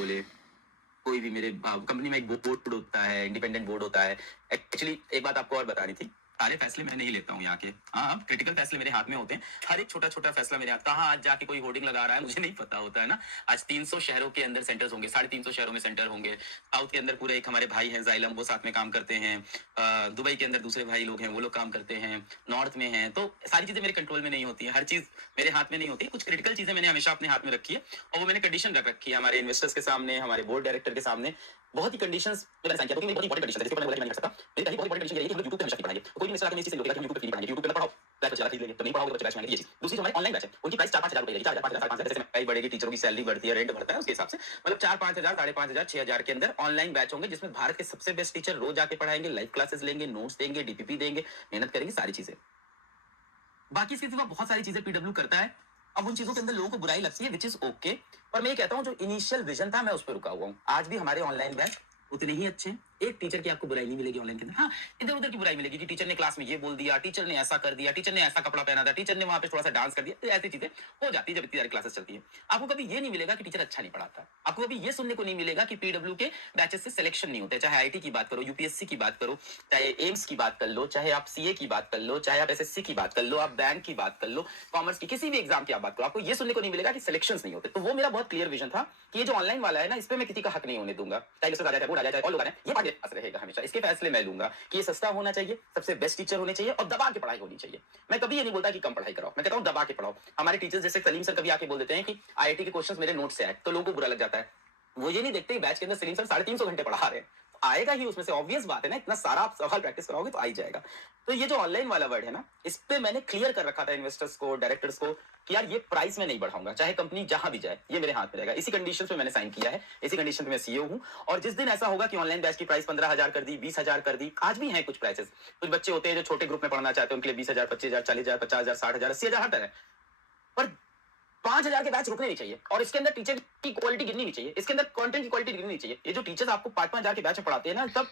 बोले, कोई भी मेरे कंपनी में एक बोर्ड होता है, इंडिपेंडेंट बोर्ड होता है। एक्चुअली एक बात आपको और बतानी थी, सारे फैसले मैं नहीं लेता हूँ यहाँ के। हाँ, क्रिटिकल फैसले मेरे हाथ में होते हैं। हर एक छोटा-छोटा फैसला मेरे हाथ, कहाँ आज जाके कोई होर्डिंग लगा रहा है मुझे नहीं पता होता है ना। आज 300 शहरों के अंदर सेंटर्स होंगे, 350 शहरों में सेंटर होंगे। साउथ के अंदर पूरे एक हमारे भाई हैं ज़ाइलम, वो साथ में काम करते हैं। दुबई के अंदर दूसरे भाई लोग हैं, वो लोग काम करते हैं। नॉर्थ में हैं, तो सारी चीज़ें मेरे कंट्रोल में नहीं होती हैं। हर चीज़ मेरे हाथ में नहीं होती है। कुछ क्रिटिकल चीज़ें मैंने हमेशा अपने हाथ में रखी है और वो मैंने कंडीशन रख रखी है हमारे इन्वेस्टर्स के सामने, हमारे बोर्ड डायरेक्टर के सामने। बहुत ही कंडीशंस मैंने साइन किया, क्योंकि मेरी बहुत इंपॉर्टेंट कंडीशन है, जिसके ऊपर मैं बोला कि मैं नहीं कर सकता। मेरी पहली बहुत इंपॉर्टेंट कंडीशन ये है कि हम यूट्यूब पे हमेशा फ्री पढ़ाएंगे। कोई भी मिस्टर आके मेरी चीज़ से बोलेगा कि यूट्यूब पे फ्री पढ़ाएंगे, यूट्यूब पे पढ़ाओ, बैच बच्चे खरीद लेंगे, तो नहीं पढ़ाओगे तो बच्चे बैच खाएंगे, ये चीज़। दूसरी जो हमारी ऑनलाइन बैच है, उनकी प्राइस 4-5 हज़ार रुपए रहेगी, 4,000, 5,000, 5,500, जैसे प्राइस बढ़ेगी, टीचरों की सैलरी बढ़ती है, रेंट बढ़ता है, उसके हिसाब से मतलब 4-5 हज़ार, 5,500, 6,000 के अंदर ऑनलाइन बैच होंगे, जिसमें भारत के सबसे बेस्ट टीचर रोज आके पढ़ाएंगे, लाइव क्लासेस लेंगे, नोट्स देंगे, डीपीपी देंगे, मेहनत करेंगे, सारी चीजें। बाकी इसके सिवा बहुत सारी चीजें पीडब्ल्यू करता है। अब उन चीजों के अंदर लोगों को बुराई लगती है, विच इज ओके, पर मैं ये कहता हूँ जो इनिशियल विजन था मैं उस पर रुका हुआ हूँ। आज भी हमारे ऑनलाइन बैच उतने ही अच्छे हैं। एक टीचर की आपको बुराई नहीं मिलेगी ऑनलाइन के अंदर। हाँ, इधर उधर की बुराई मिलेगी कि टीचर ने क्लास में ये बोल दिया, टीचर ने ऐसा कर दिया, टीचर ने ऐसा कपड़ा पहना था, टीचर ने वहां पे थोड़ा सा डांस कर दिया, तो ऐसी चीजें हो जाती है जब इतनी सारी क्लासेस चलती है। आपको कभी ये नहीं मिलेगा कि टीचर अच्छा नहीं पढ़ाता। आपको कभी ये सुनने को नहीं मिलेगा कि पीडब्ल्यू के बैचेस से सिलेक्शन नहीं होते। चाहे आईआईटी की बात करो, यूपीएससी की बात करो, चाहे एम्स की बात कर लो, चाहे आप सीए की बात कर लो, चाहे आप एसएससी की बात कर लो, आप बैंक की बात कर लो, कॉमर्स की किसी भी एग्जाम की आप बात करो, आपको ये सुनने को नहीं मिलेगा कि सिलेक्शंस नहीं होते। तो वो मेरा बहुत क्लियर विजन था कि ये जो ऑनलाइन वाला है ना, इस पे मैं किसी का हक नहीं होने दूंगा। चाहे आ जाए, बोर्ड आ जाए, और लोग आ जाए, ये मेरे पास रहेगा हमेशा। इसके फैसले मैं लूंगा कि ये सस्ता होना चाहिए, सबसे बेस्ट टीचर होने चाहिए और दबा के पढ़ाई होनी चाहिए। मैं कभी ये नहीं बोलता कि कम पढ़ाई कराओ, मैं कहता हूं दबा के पढ़ाओ। हमारे टीचर्स जैसे सलीम सर कभी आके बोल देते हैं कि आईआईटी के क्वेश्चंस मेरे नोट से आए, तो लोगों को बुरा लग जाता है। वो ये नहीं देखते बैच के अंदर सलीम सर 350 घंटे पढ़ा रहे हैं, तो आएगा ही उसमें से, ऑब्वियस बात है ना, इतना सारा आप सवाल प्रैक्टिस कराओगे तो आ ही जाएगा। तो ये जो ऑनलाइन वाला वर्ड है ना, इस पे मैंने क्लियर कर रखा था इन्वेस्टर्स को, डायरेक्टर्स को कि यार ये प्राइस में नहीं बढ़ाऊंगा, चाहे कंपनी जहां भी जाए, ये मेरे हाथ में रहेगा। इसी कंडीशन पे मैंने साइन किया है, इसी कंडीशन पे मैं सीईओ हूं। और जिस दिन ऐसा होगा कि ऑनलाइन बैच की प्राइस 15,000 कर दी, 20,000 कर दी, आज भी हैं कुछ प्राइसेस। कुछ बच्चे होते हैं जो छोटे ग्रुप में पढ़ना चाहते हैं, उनके लिए 20,000, 25,000, 40,000, 50,000, 60,000, 80,000 हर तरह है। पर 5,000 के बैच रुकने नहीं चाहिए और इसके अंदर टीचर की क्वालिटी गिरनी नहीं चाहिए, इसके अंदर कंटेंट की क्वालिटी गिरनी नहीं चाहिए। ये जो टीचर्स आपको 5,000 के बैच में पढ़ाते हैं ना, सब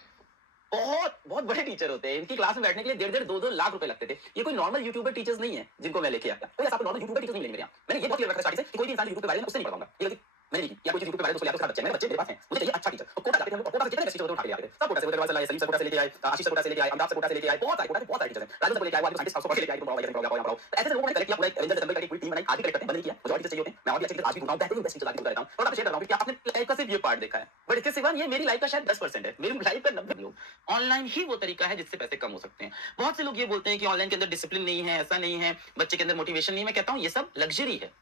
बहुत बहुत बड़े टीचर होते हैं। इनकी क्लास में बैठने के लिए 1.5 2-2 लाख रुपए लगते थे। ये कोई नॉर्मल यूट्यूबर टीचर्स नहीं है जिनको मैं लेके आया। कोई ऐसा नॉर्मल यूट्यूबर टीचर्स नहीं मिलेंगे मेरे यहाँ। मैंने ये बहुत क्लियर रखा स्टार्टिंग से कि कोई भी इंसान यूट्यूब के बारे में उससे नहीं पढ़ाऊंगा। ये मैंने नहीं या कोई यूट्यूब के बारे में उसको या तो उसका बच्चा है, मेरे बच्चे मेरे पास हैं, मुझे चाहिए अच्छा टीचर। तो कोटा जाते थे हम लोग, कोटा से कितने बेस्ट टीचर उठा के ले आते थे। सब कोटा से उधर वाला सलीम सर कोटा से लेके आए, आशीष सर कोटा से लेके आए, अमिताभ सर कोटा से लेके आए, बहुत सारे टीचर हैं। राजू सर को लेके आए, वो साइंटिस्ट हाउस को लेके आए, तुम पढ़ाओ। तो ऐसे लोगों ने कलेक्ट किया, पूरा एवेंजर असेंबली करके पूरी टीम बनाई, आज भी कलेक्ट करते हैं, बंद नहीं किया, मुझे और टीचर चाहिए होते हैं। मैं और भी अच्छे टीचर आज भी ढूंढता हूं, बेहतरीन बेस्ट टीचर आज भी ढूंढता रहता हूं। और मैं शेयर कर रहा हूं कि आपने लाइफ का सिर्फ ये पार्ट देखा है, बट इसके सिवा ये मेरी लाइफ का शायद 10% है, मेरी लाइफ का 90% लोग ऑनलाइन ही वो तरीका है जिससे पैसे कम हो सकते हैं। बहुत से लोग ये बोलते हैं कि ऑनलाइन के अंदर डिसिप्लिन नहीं है, ऐसा नहीं है, बच्चे के अंदर मोटिवेशन नहीं है। मैं कहता हूं ये सब लग्जरी है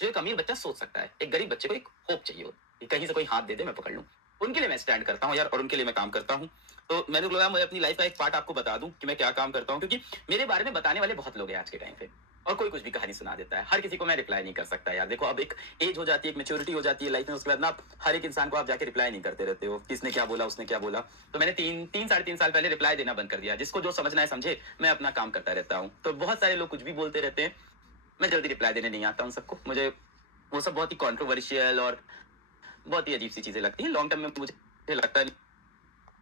जो एक अमीर बच्चा सोच सकता है। एक गरीब बच्चे को एक होप चाहिए हो कि कहीं से कोई हाथ दे दे, मैं पकड़ लूं। उनके लिए मैं स्टैंड करता हूं यार, और उनके लिए मैं काम करता हूं। तो मैंने बोला मैं अपनी लाइफ का एक पार्ट आपको बता दूं कि मैं क्या काम करता हूं, क्योंकि मेरे बारे में बताने वाले बहुत लोग हैं आज के टाइम पे, और कोई कुछ भी कहानी सुना देता है। हर किसी को मैं रिप्लाई नहीं कर सकता यार। देखो अब एक एज हो जाती है, एक मेच्योरिटी हो जाती है लाइफ में, उसके बाद ना आप हर एक इंसान को आप जाके रिप्लाई नहीं करते रहते हो, किसने क्या बोला, उसने क्या बोला। तो मैंने 3 साढ़े 3 साल पहले रिप्लाई देना बंद कर दिया। जिसको जो समझना है समझे, मैं अपना काम करता रहता हूँ। तो बहुत सारे लोग कुछ भी बोलते रहते हैं, मैं जल्दी रिप्लाई देने नहीं आता उन सबको। मुझे वो सब बहुत ही कॉन्ट्रोवर्शियल और बहुत ही अजीब सी चीजें लगती है। लॉन्ग टर्म में मुझे लगता नहीं